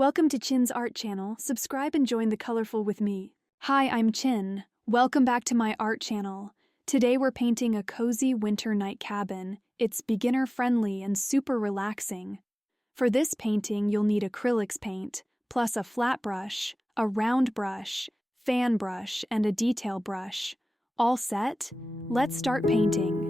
Welcome to Chin's Art Channel. Subscribe and join the colorful with me. Hi, I'm Chin. Welcome back to my art channel. Today we're painting a cozy winter night cabin. It's beginner-friendly and super relaxing. For this painting, you'll need acrylics paint, plus a flat brush, a round brush, fan brush, and a detail brush. All set? Let's start painting.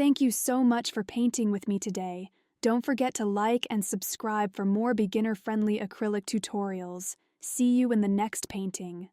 Thank you so much for painting with me today. Don't forget to like and subscribe for more beginner-friendly acrylic tutorials. See you in the next painting.